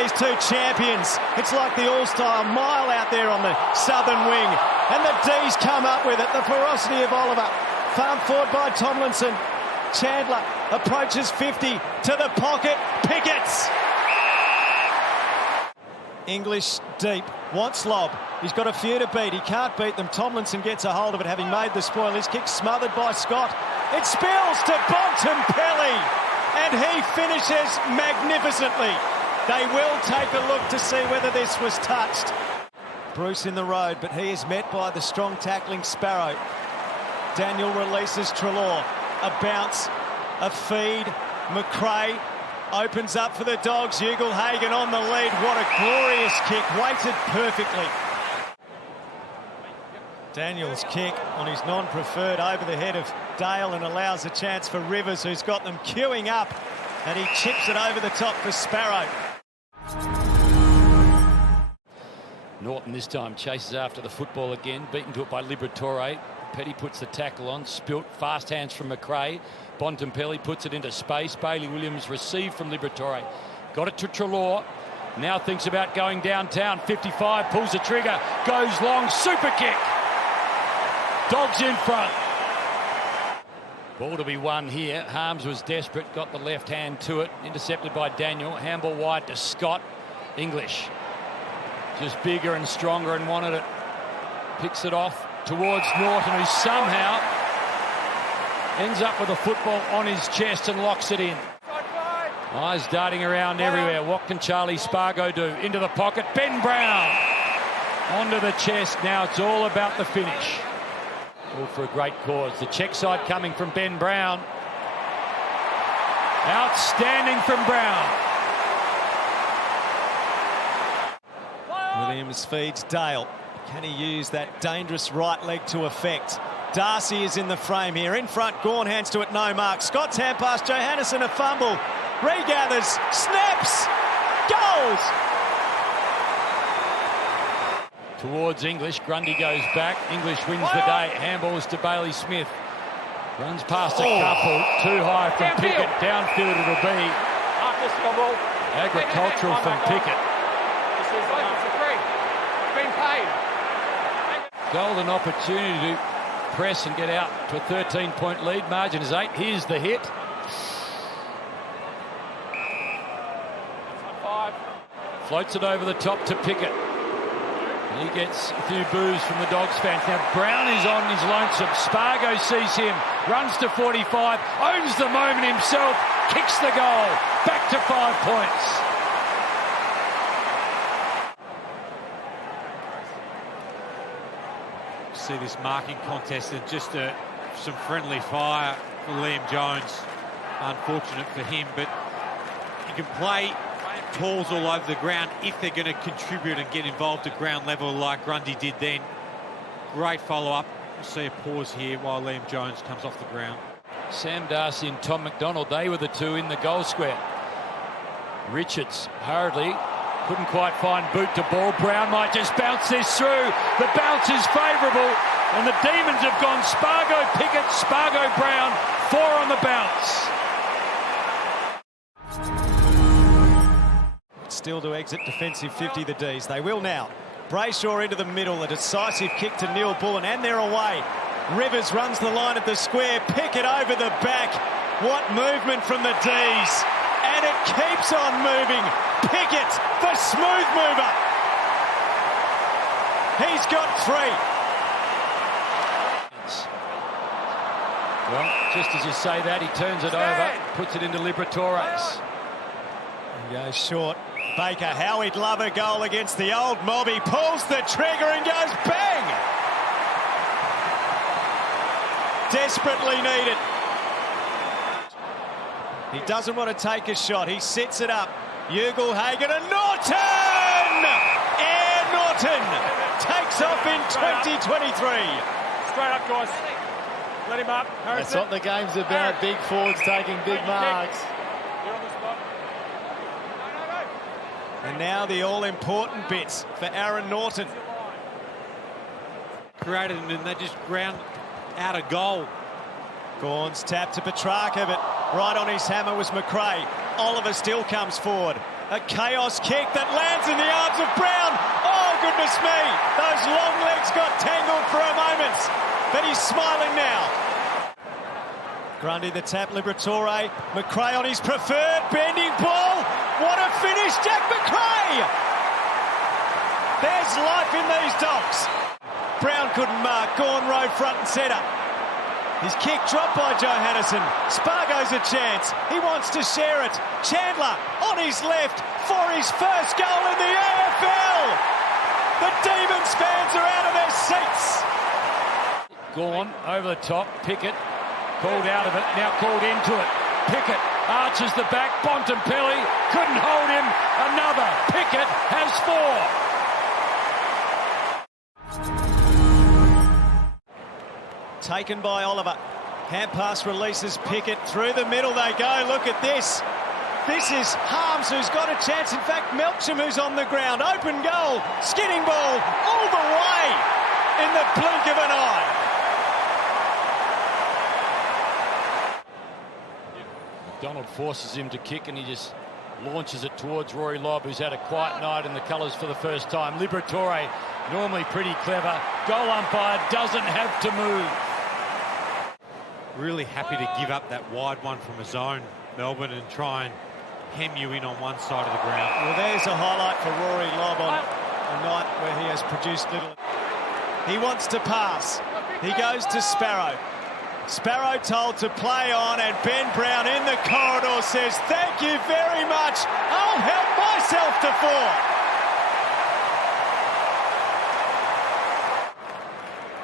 these two champions. It's like the All-Star mile out there on the southern wing. And the Dees come up with it. The ferocity of Oliver. Farm forward by Tomlinson. Chandler approaches 50 to the pocket. Pickett's. English deep. Wants lob. He's got a few to beat. He can't beat them. Tomlinson gets a hold of it, having made the spoil. His kick smothered by Scott. It spills to Bontempelli. And he finishes magnificently. They will take a look to see whether this was touched. Bruce in the road, but he is met by the strong tackling Sparrow. Daniel releases Treloar. A bounce, a feed. McRae opens up for the Dogs. Ugle-Hagan on the lead. What a glorious kick. Weighted perfectly. Daniel's kick on his non-preferred over the head of Dale and allows a chance for Rivers, who's got them queuing up. And he chips it over the top for Sparrow. Norton this time chases after the football again. Beaten to it by Liberatore. Petty puts the tackle on. Spilt. Fast hands from McRae. Bontempelli puts it into space. Bailey Williams received from Liberatore. Got it to Treloar. Now thinks about going downtown. 55. Pulls the trigger. Goes long. Super kick. Dogs in front. Ball to be won here. Harms was desperate. Got the left hand to it. Intercepted by Daniel. Handball wide to Scott. English. Just bigger and stronger and wanted it. Picks it off towards Norton, who somehow ends up with a football on his chest and locks it in. Eyes darting around everywhere. What can Charlie Spargo do? Into the pocket. Ben Brown. Onto the chest. Now it's all about the finish. All for a great cause. The check side coming from Ben Brown. Outstanding from Brown. Williams feeds Dale. Can he use that dangerous right leg to effect? Darcy is in the frame here. In front, Gawn hands to it, no mark. Scott's hand pass, Johannesson a fumble. Regathers, snaps, goals! Towards English, Grundy goes back. English wins the day. Handballs to Bailey Smith. Runs past a couple. Too high from Pickett. Downfield it'll be. Agricultural from Pickett. Golden opportunity to press and get out to a 13-point lead. Margin is 8. Here's the hit. Floats it over the top to Pickett. He gets a few boos from the Dogs fans. Now Brown is on his lonesome. Spargo sees him, runs to 45, owns the moment himself, kicks the goal. Back to 5 points. See this marking contest and just some friendly fire for Liam Jones. Unfortunate for him, but you can play balls all over the ground if they're going to contribute and get involved at ground level like Grundy did then. Great follow-up. We'll see a pause here while Liam Jones comes off the ground. Sam Darcy and Tom McDonald, they were the two in the goal square. Richards hurriedly couldn't quite find boot to ball. Brown might just bounce this through. The bounce is favourable, and the Demons have gone Spargo, Pickett, Spargo, Brown. 4 on the bounce. Still to exit defensive 50, the D's. They will now. Brayshaw into the middle. A decisive kick to Neil Bullen, and they're away. Rivers runs the line of the square. Pickett over the back. What movement from the D's. And it keeps on moving. Pickett, the smooth mover. He's got 3. Well, just as you say that, he turns it over, puts it into Liberatores. He goes short. Baker, how he'd love a goal against the old mob. He pulls the trigger and goes bang! Desperately needed. He doesn't want to take a shot. He sets it up. Ugle-Hagan and Norton! Air Norton takes off in 2023. Straight up, guys. Let him up. That's what the game's about. Big forwards taking big marks. You're on the spot. And now the all-important bits for Aaron Norton. Created and they just ground out a goal. Gawn's tap to Petrarca, but Right on his hammer was McRae. Oliver still comes forward. A chaos kick that lands in the arms of Brown. Oh, goodness me. Those long legs got tangled for a moment. But he's smiling now. Grundy the tap, Liberatore. McRae on his preferred bending ball. What a finish, Jack McRae! There's life in these Dogs. Brown couldn't mark. Gawn Rowe front and centre. His kick dropped by Johannesson. Spargo's a chance. He wants to share it. Chandler on his left for his first goal in the AFL. The Demons fans are out of their seats. Gawn over the top. Pickett called out of it. Now called into it. Pickett arches the back. Bontempelli couldn't hold him. Another. Pickett has 4. Taken by Oliver. Hand pass releases Pickett. Through the middle they go. Look at this. This is Harms who's got a chance. In fact, Melksham who's on the ground. Open goal. Skinning ball all the way in the blink of an eye. Donald forces him to kick and he just launches it towards Rory Lobb, who's had a quiet night in the colours for the first time. Liberatore, normally pretty clever. Goal umpire doesn't have to move. Really happy to give up that wide one from his own, Melbourne, and try and hem you in on one side of the ground. Well, there's a highlight for Rory Lobb on a night where he has produced little. He wants to pass. He goes to Sparrow. Sparrow told to play on, and Ben Brown in the corridor says, "Thank you very much. I'll help myself to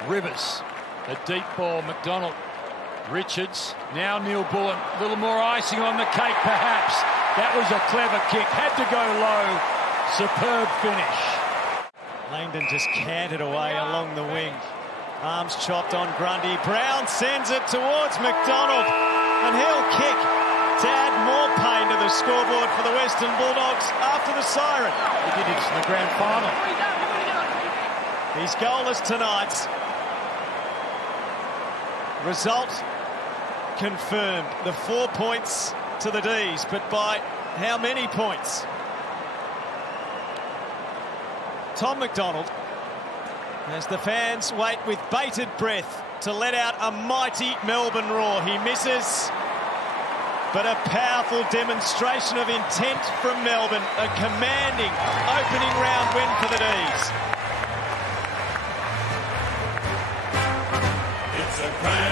4." Rivers, a deep ball. McDonald, Richards, now Neil Bullen. A little more icing on the cake, perhaps. That was a clever kick. Had to go low. Superb finish. Langdon just canted away along the wing. Arms chopped on Grundy. Brown sends it towards McDonald, and he'll kick to add more pain to the scoreboard for the Western Bulldogs after the siren. He did it in the grand final. He's goalless tonight. Result confirmed. The 4 points to the Dees, but by how many points? Tom McDonald, as the fans wait with bated breath to let out a mighty Melbourne roar. He misses, but a powerful demonstration of intent from Melbourne. A commanding opening round win for the Dees. It's a grand